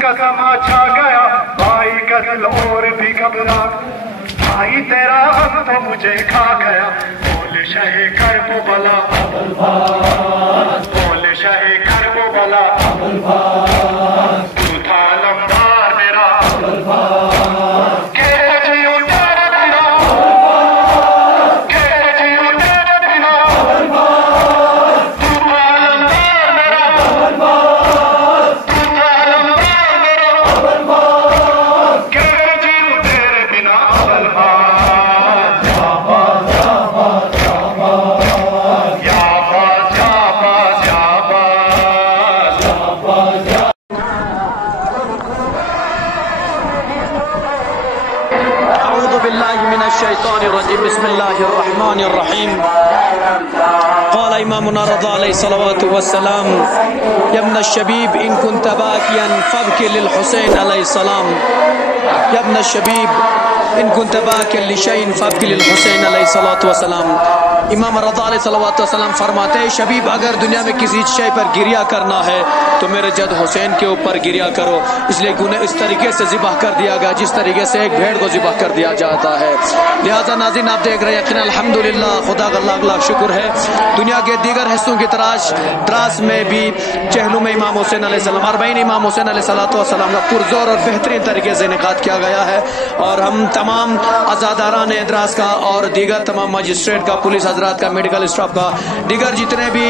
का समा छा गया, भाई का दिल और भी घबरा, भाई तेरा हम तो मुझे खा गया। बोले शहे कर वो भला, बोले शहे कर वो भला, तू था लंबार मेरा, बिस्मिल्लाहिर्रहमानिर्रहीम। क़ाल इमामुना रज़ा अलैहि सलावतु वस्सलाम, यब्न शबीब इन कुन्त बाकियन फबकी लिल हुसैन अलैहि सलाम, यब्न शबीब इन कुन्त बाकियन लिशैइन फबकी लिल हुसैन अलैहि सलातु वस्सलाम। इमाम रज़ा अलैहि सलावतु वस्सलाम फरमाते हैं, शबीब अगर दुनिया में किसी शय पर गिरिया करना है तो मेरे जद हुसैन के ऊपर गिरिया करो। इसलिए उन्हें इस तरीके से ज़िबह कर दिया गया जिस तरीके से एक भेड़ को ज़िबह कर दिया जाता है। लिहाजा नाज़रीन आप देख रहे हैं, अल्हम्दुलिल्लाह खुदा का लाख लाख शुक्र है, दुनिया के दीगर हिस्सों की तराश में भी चहलू में इमाम हुसैन अलैहिस्सलाम अरबईन इमाम हुसैन अलैहिस्सलाम का पुरजोर और बेहतरीन तरीके से इनेकाद किया गया है। और हम तमाम आज़ादारान इदरास का और दीगर तमाम मजिस्ट्रेट का, पुलिस हजरात का, मेडिकल स्टाफ का, दीगर जितने भी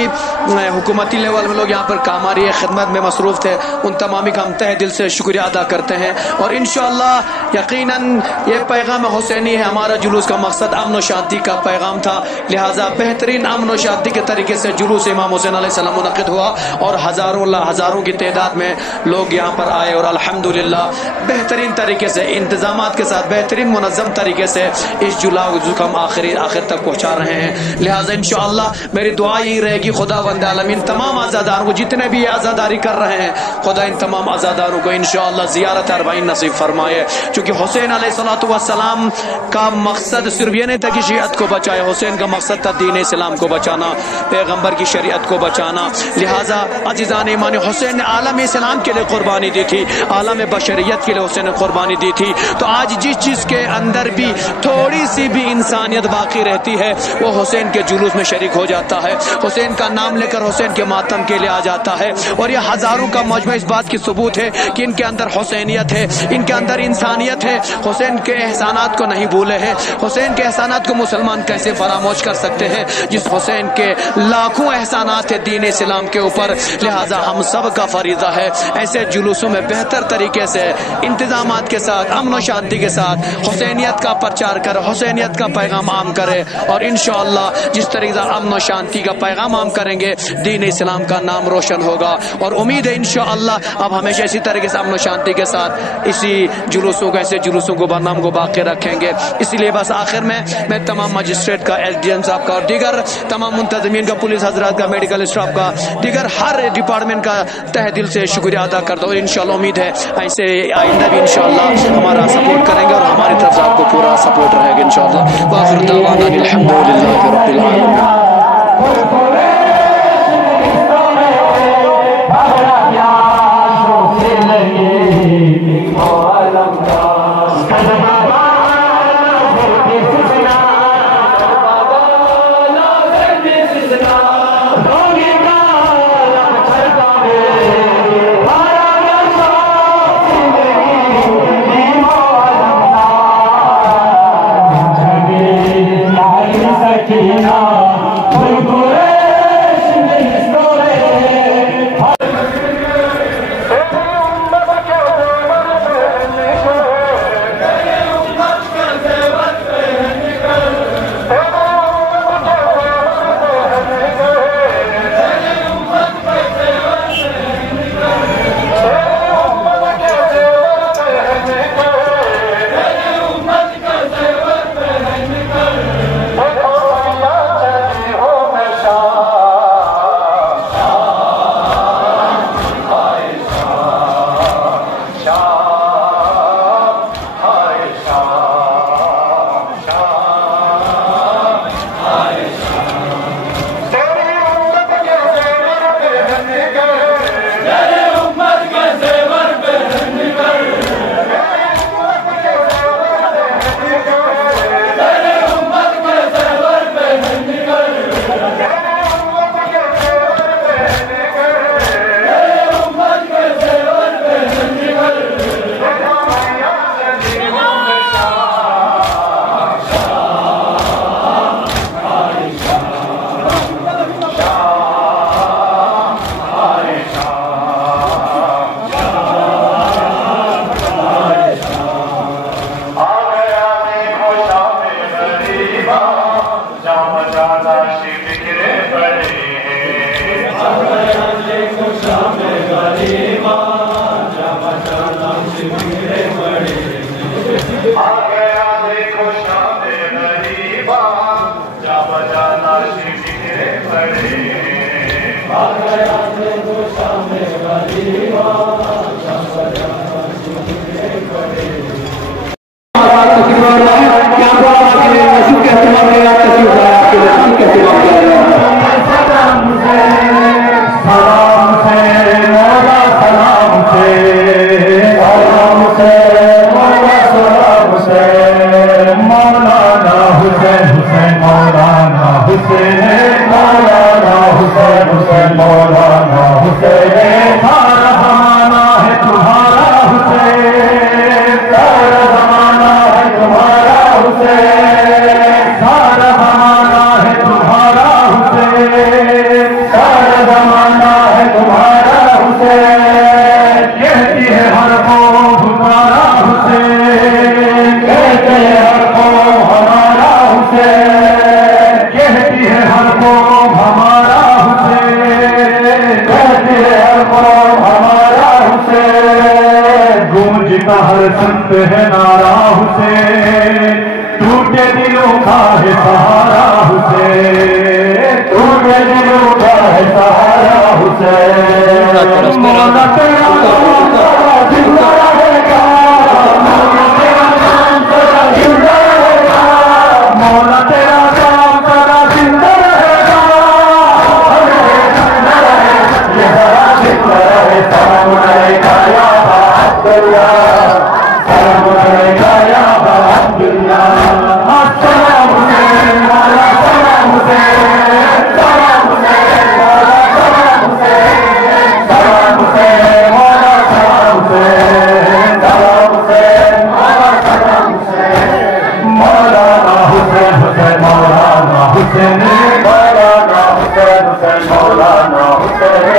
हुकूमती लेवल में लोग यहाँ पर काम आ रही है खिदमत में मसरूफ़ थे, उन तमामी का हम तहे दिल से शुक्रिया अदा करते हैं। और इंशाअल्लाह यकीनन ये पैगाम हुसैनी है, हमारा जुलूस का मकसद अमन और शांति का पैगाम था। लिहाजा बेहतरीन अमन और शांति के तरीके से जुलूस इमाम हुसैन अलैहिस्सलाम मुनक़िद हुआ और हज़ारों की तादाद में लोग यहाँ पर आए और अल्हम्दुलिल्लाह बेहतरीन तरीके से इंतज़ामात के साथ बेहतरीन मुनज़्ज़म तरीके से इस जुलूस को हम आखिर तक पहुँचा रहे हैं। लिहाजा इंशाअल्लाह मेरी दुआ यही रहेगी, खुदावंद आलमीन तमाम आज़ादारों को, जितने भी आज़ादारी कर रहे हैं, खुदा इन तमाम आज़ादारों को इंशाअल्लाह ज़ियारत अरबाइन नसीब फरमाए। चूँकि हुसैन अलैहिस्सलाम का मकसद सिर्फ ये नहीं था कि शियत को बचाए, हुसैन का मकसद था दीन इस्लाम को बचाना, पैगम्बर की शरीयत को बचाना। लिहाजा अज़ीज़ान ईमान, हुसैन ने आलम इस्लाम के लिए कुर्बानी दी थी, आलम बशरियत के लिए हुसैन ने कुर्बानी दी थी। तो आज जिस चीज़ के अंदर भी थोड़ी सी भी इंसानियत बाकी रहती है वो हुसैन के जुलूस में शरीक हो जाता है, हुसैन का नाम लेकर हुसैन के मातम के लिए आ जाता है। और ये हज़ारों का मजमा इस बात की सबूत है कि इनके अंदर हुसैनियत है, इनके अंदर इंसानियत है, हुसैन के एहसानात को नहीं भूले हैं। हुसैन के एहसानात को मुसलमान कैसे फरामोश कर सकते हैं जिस हुसैन के लाखों एहसानात है दीन इस्लाम के ऊपर। लिहाजा हम सब का फरीज़ा है ऐसे जुलूसों में बेहतर तरीके से इंतजामात के साथ, अमन और शांति के साथ हुसैनियत का प्रचार कर, हुसैनियत का पैगाम आम करे। और इंशाअल्लाह जिस तरीके से अमन और शांति का पैगाम आम करेंगे दीन इस्लाम का नाम रोशन होगा। और उम्मीद है इंशाअल्लाह अब हमेशा इसी तरीके से अमन और शांति के साथ इसी जुलूसों को, ऐसे जुलूसों को, बरनाम को बाकी रखेंगे। इसलिए बस आखिर में मैं तमाम मजिस्ट्रेट का, एसडीएम साहब का और दीगर तमाम मुंतज़मीन का, पुलिस हजरात का, मेडिकल स्टाफ का, दीगर हर डिपार्टमेंट का तहे दिल से शुक्रिया अदा करता हूँ। इंशाअल्लाह उम्मीद है ऐसे आइंदा भी इंशाअल्लाह हमारा सपोर्ट करेंगे और हमारी तरफ से आपको पूरा सपोर्ट रहेगा इंशाअल्लाह। वाखिर दावाना अल्हम्दुलिल्लाहि रब्बिल आलमीन। Sakina, आ गया देखो शामे गरीबा, जा बजाना शिकरे पड़े। आ गया देखो शामे गरीबा, जा बजाना शिकरे पड़े। हर संत है नारा हुसैन, टूटे दिलों का है सहारा हुसैन, टूटे दिलों का है सहारा हुसैन। मौला तेरा नाम जिंदा रहेगा, मौला तेरा नाम सदा जिंदा रहेगा, मौला तेरा नाम सदा जिंदा रहेगा। ये सदा जिंदा रहे। सलाम अलैका या अब्दुल्लाह, सलाम अलैका या अब्दुल्लाह। सलाम हुसैन मौला, सलाम हुसैन, सलाम हुसैन मौला, सलाम हुसैन, सलाम हुसैन मौला, सलाम हुसैन, सलाम हुसैन मौला, सलाम हुसैन। मौलाना हुसैन, हुसैन मौलाना हुसैन, मौलाना हुसैन, हुसैन मौलाना हुसैन।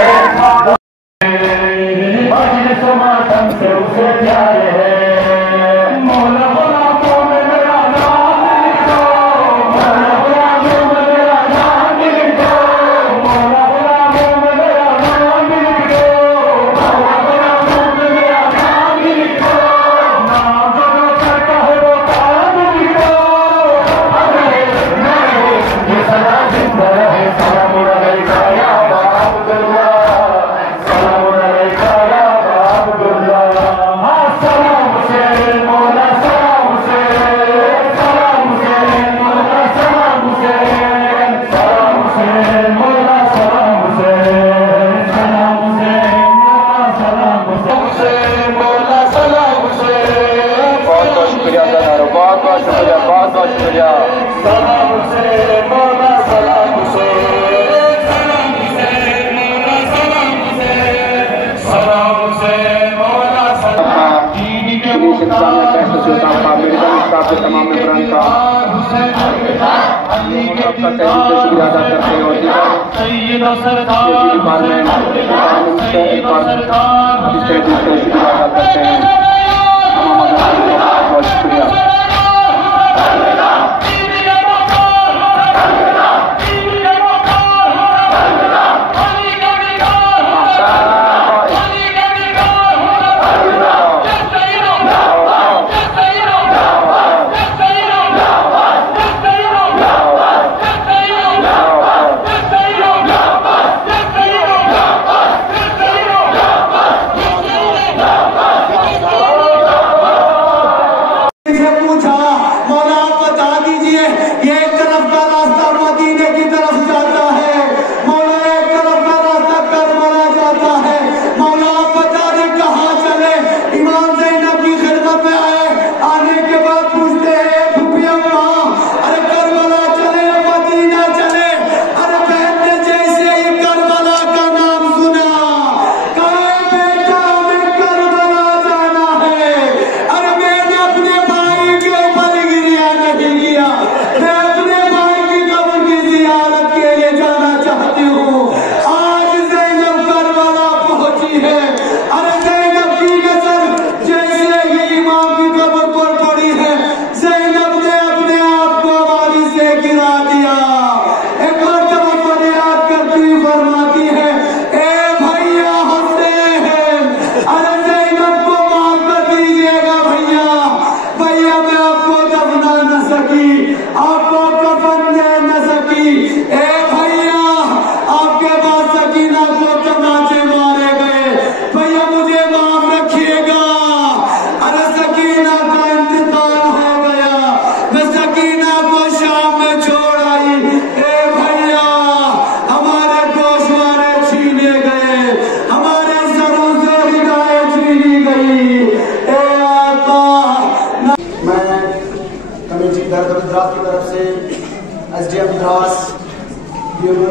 मातम से उसे प्यारे है मौला, गुलामों में मेरा नाम लिख दो, मौला गुलामों में मेरा नाम लिख दो, मौला गुलामों में मेरा नाम लिख दो, मौला गुलामों में मेरा नाम लिख दो। नाम जो करता है वो काम लिख दो। ये सदा जिंदा रहे। सलाम अलैका या अब्दुल्लाह, सलाम अलैका या तमाम मेंबरान का शुक्रिया अदा करते हैं और डिपार्टमेंट शुक्रिया अदा करते हैं। बहुत शुक्रिया।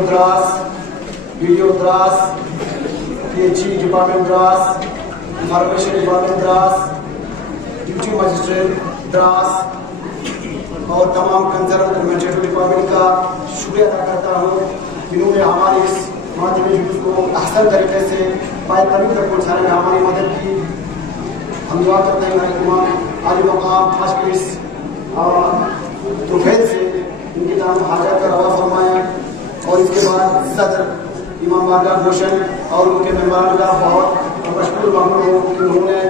Dras, Video Dras, PhD Department Dras, Information Department Dras, Duty Magistrate Dras और तमाम कंसर्न एडमिनिस्ट्रेटिव डिपार्टमेंट का शुक्रिया अदा करता हूँ जिन्होंने हमारे इस माध्यमिक जुलूस को अहसन तरीके से पाए तभी तक पहुँचाने में हमारी मदद की। हम दुआ करते हैं इमाम आली मकाम फाशकिस तुफैल से इनके नाम हाजत का रवा फरमाएँ और इसके बाद सदर इमाम बारगाह रोशन और उनके मेहमान का बहुत मशहूर मामूल हो कि उन्होंने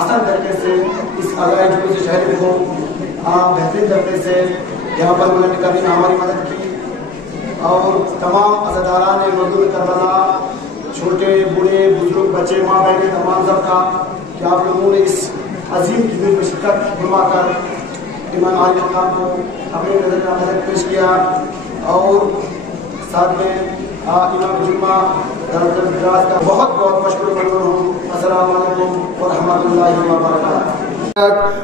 आसान तरीके से इस आगाही जुलूस शहर को बेहतरीन तरीके से यहाँ पर उन्होंने कभी हमारी मदद की और तमाम अज़ादारान ने मजदूर करबला छोटे बूढ़े बुजुर्ग बच्चे माँ बहने तमाम सबका कि आप लोगों ने इस अजीम जुलूस में शिरकत फरमाकर इमाम आली मकाम को अपनी नजर का मदद पेश किया और साथ में इमाम जुम्मा दराज का बहुत बहुत मशकूर ममनून हूँ। अस्सलामु अलैकुम व रहमतुल्लाहि व बरकातुहू।